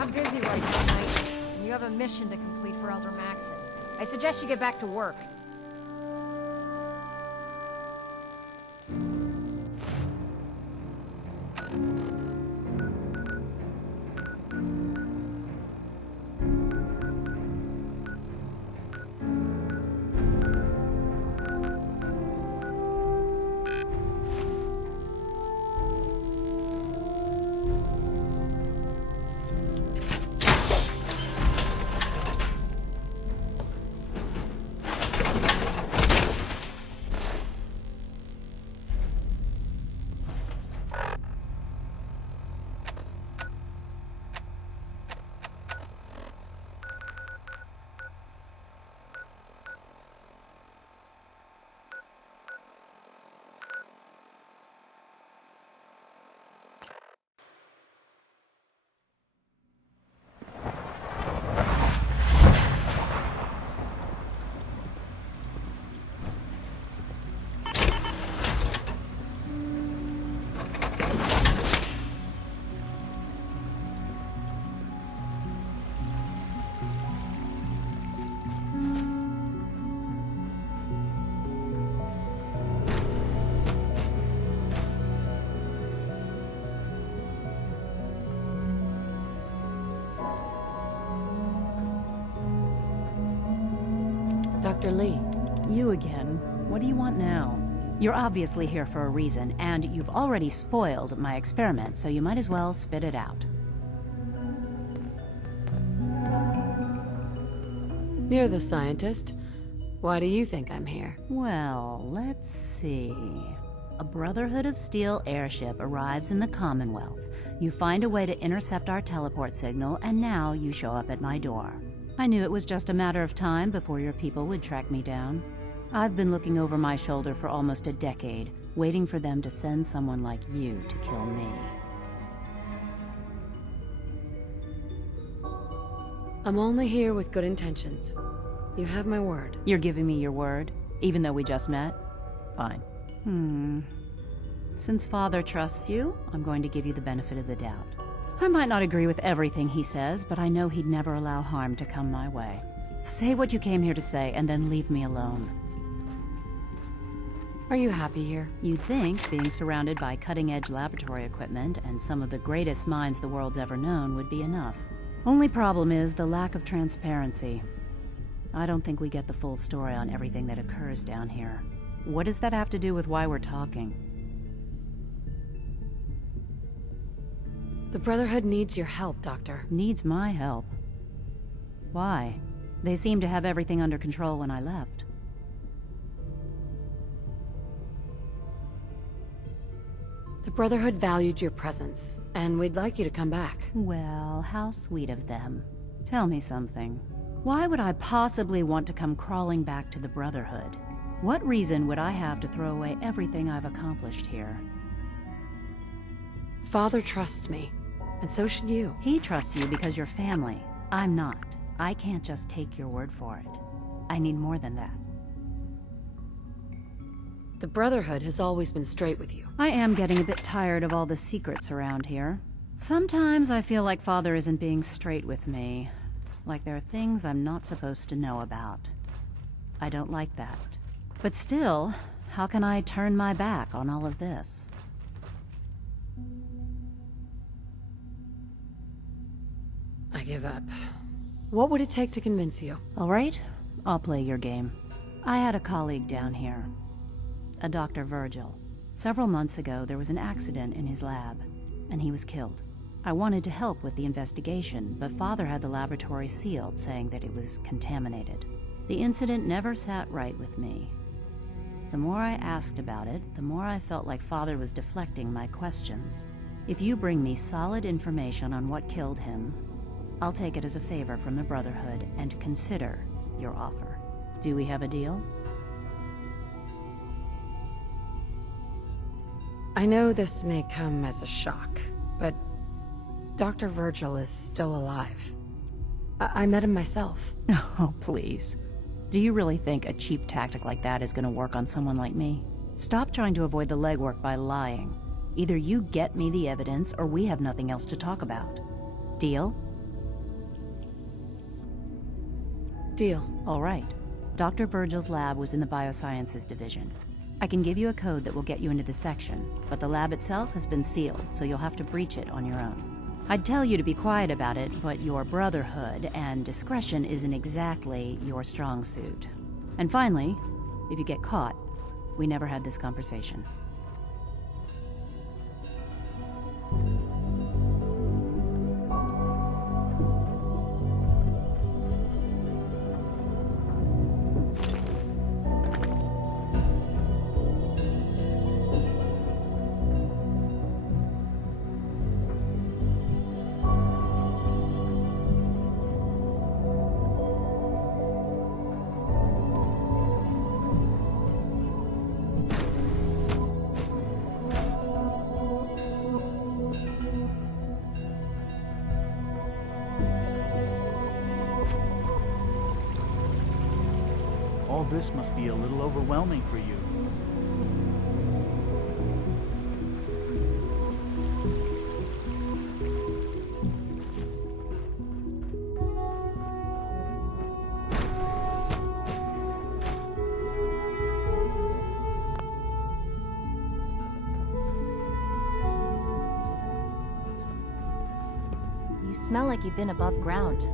I'm busy right now, Knight. And you have a mission to complete for Elder Maxson. I suggest you get back to work. Dr. Lee. You again. What do you want now? You're obviously here for a reason, and you've already spoiled my experiment, so you might as well spit it out. You're the scientist. Why do you think I'm here? Well, let's see. A Brotherhood of Steel airship arrives in the Commonwealth. You find a way to intercept our teleport signal, and now you show up at my door. I knew it was just a matter of time before your people would track me down. I've been looking over my shoulder for almost a decade, waiting for them to send someone like you to kill me. I'm only here with good intentions. You have my word. You're giving me your word, even though we just met? Fine. Since Father trusts you, I'm going to give you the benefit of the doubt. I might not agree with everything he says, but I know he'd never allow harm to come my way. Say what you came here to say, and then leave me alone. Are you happy here? You'd think being surrounded by cutting-edge laboratory equipment and some of the greatest minds the world's ever known would be enough. Only problem is the lack of transparency. I don't think we get the full story on everything that occurs down here. What does that have to do with why we're talking? The Brotherhood needs your help, Doctor. Needs my help? Why? They seemed to have everything under control when I left. The Brotherhood valued your presence, and we'd like you to come back. Well, how sweet of them. Tell me something. Why would I possibly want to come crawling back to the Brotherhood? What reason would I have to throw away everything I've accomplished here? Father trusts me, and so should you. He trusts you because you're family. I'm not. I can't just take your word for it. I need more than that. The Brotherhood has always been straight with you. I am getting a bit tired of all the secrets around here. Sometimes I feel like Father isn't being straight with me. Like there are things I'm not supposed to know about. I don't like that. But still, how can I turn my back on all of this? I give up. What would it take to convince you? All right, I'll play your game. I had a colleague down here, a Dr. Virgil. Several months ago, there was an accident in his lab, and he was killed. I wanted to help with the investigation, but Father had the laboratory sealed, saying that it was contaminated. The incident never sat right with me. The more I asked about it, the more I felt like Father was deflecting my questions. If you bring me solid information on what killed him, I'll take it as a favor from the Brotherhood and consider your offer. Do we have a deal? I know this may come as a shock, but Dr. Virgil is still alive. I met him myself. Oh, please. Do you really think a cheap tactic like that is going to work on someone like me? Stop trying to avoid the legwork by lying. Either you get me the evidence, or we have nothing else to talk about. Deal? Deal. All right. Dr. Virgil's lab was in the Biosciences Division. I can give you a code that will get you into the section, but the lab itself has been sealed, so you'll have to breach it on your own. I'd tell you to be quiet about it, but your Brotherhood and discretion isn't exactly your strong suit. And finally, if you get caught, we never had this conversation. All this must be a little overwhelming for you. You smell like you've been above ground.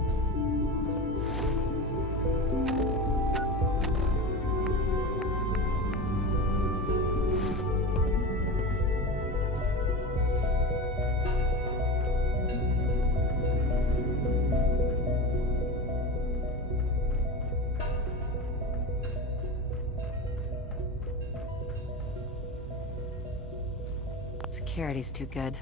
Security's too good.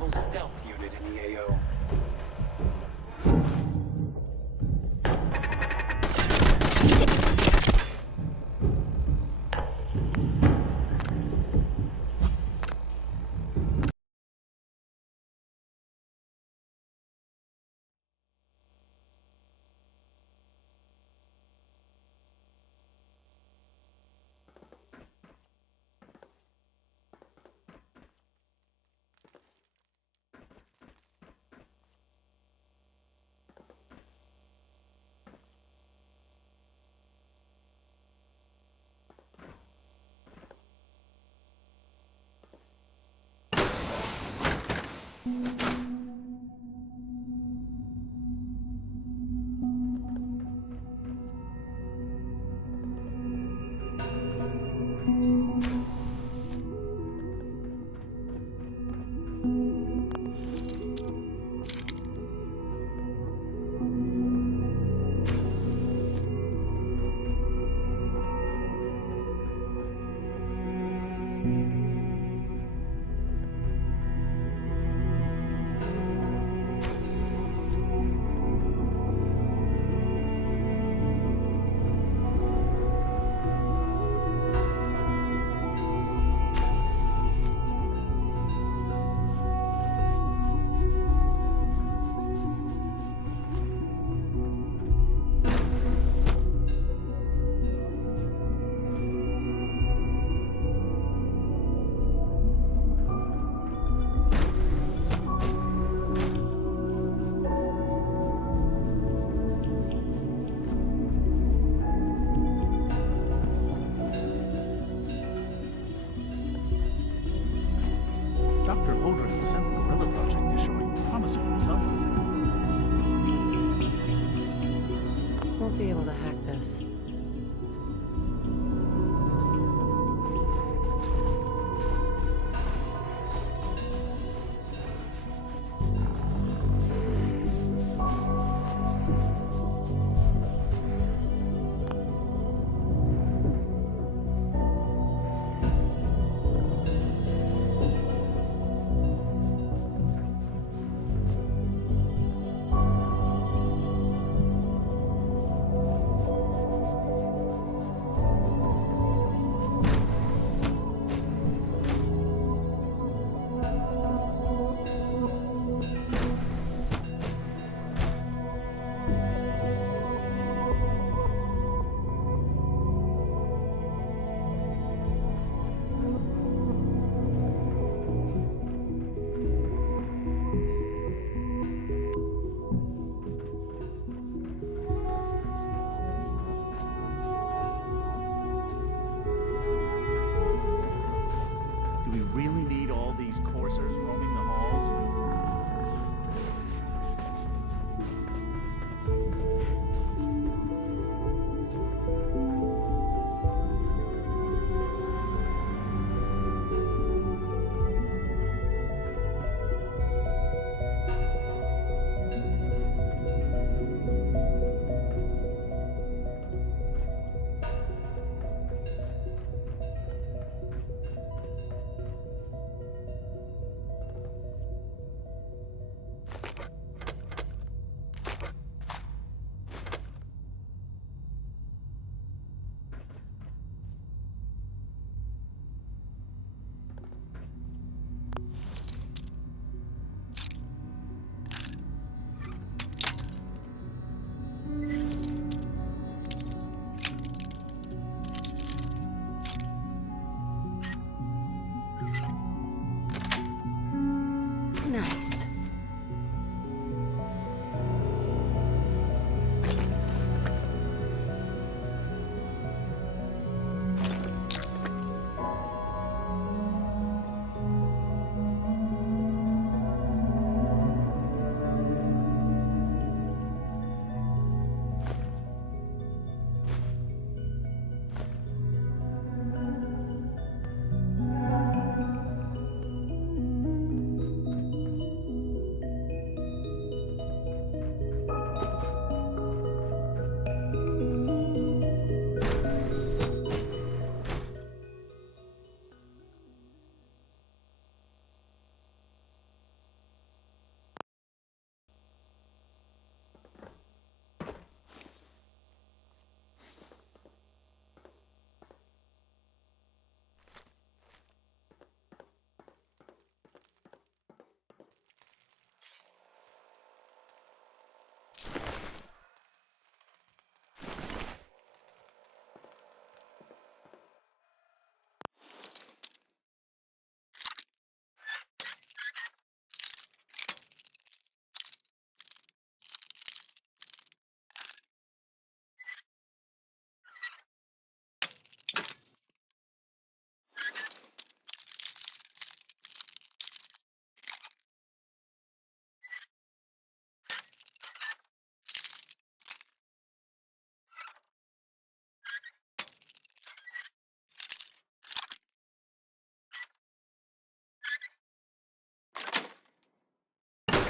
rebel stealth unit in the AO. Dr. Aldrin's Synth Gorilla project is showing promising results. Won't be able to hack this.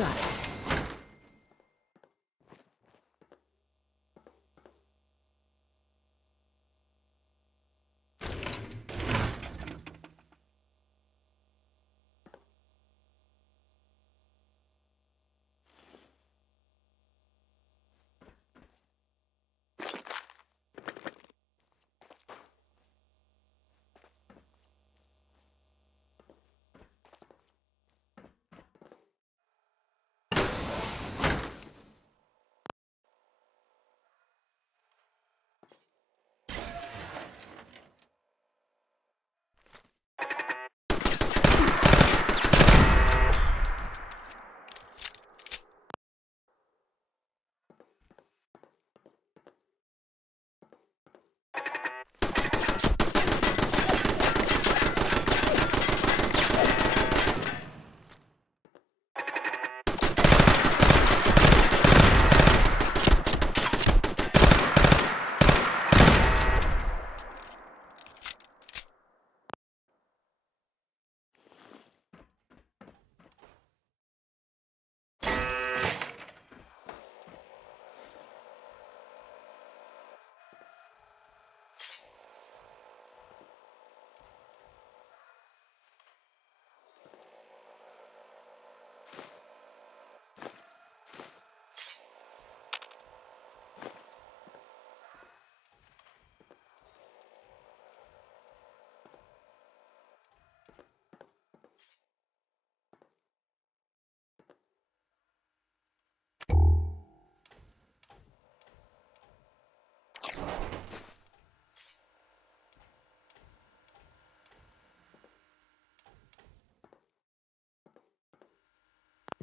Got it.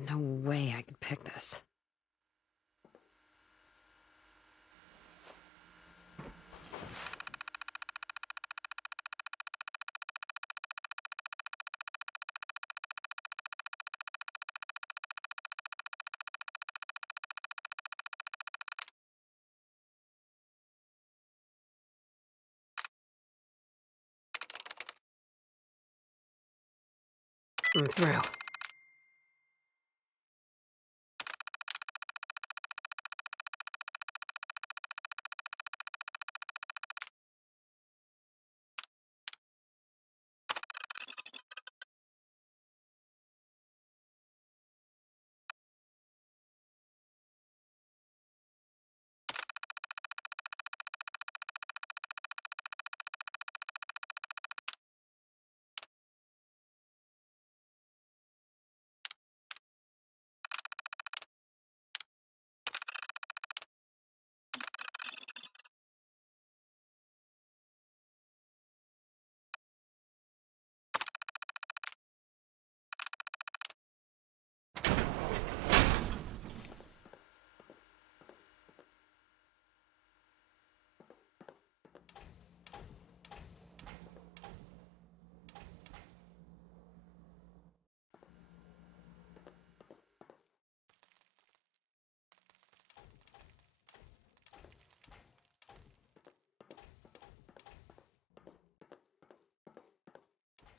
No way I could pick this. I'm through.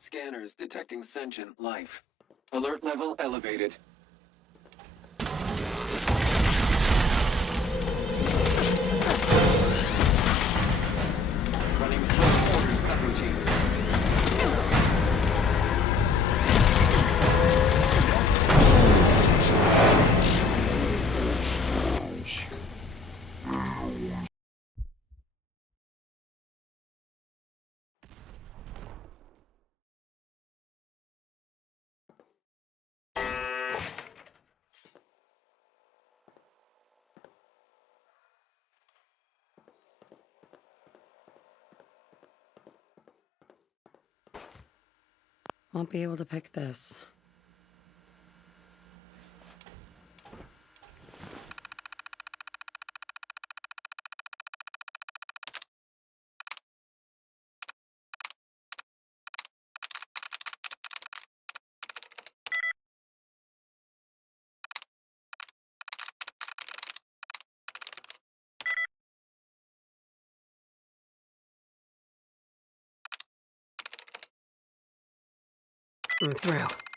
Scanners detecting sentient life. Alert level elevated. Running close quarters subroutine. Won't be able to pick this. I'm through.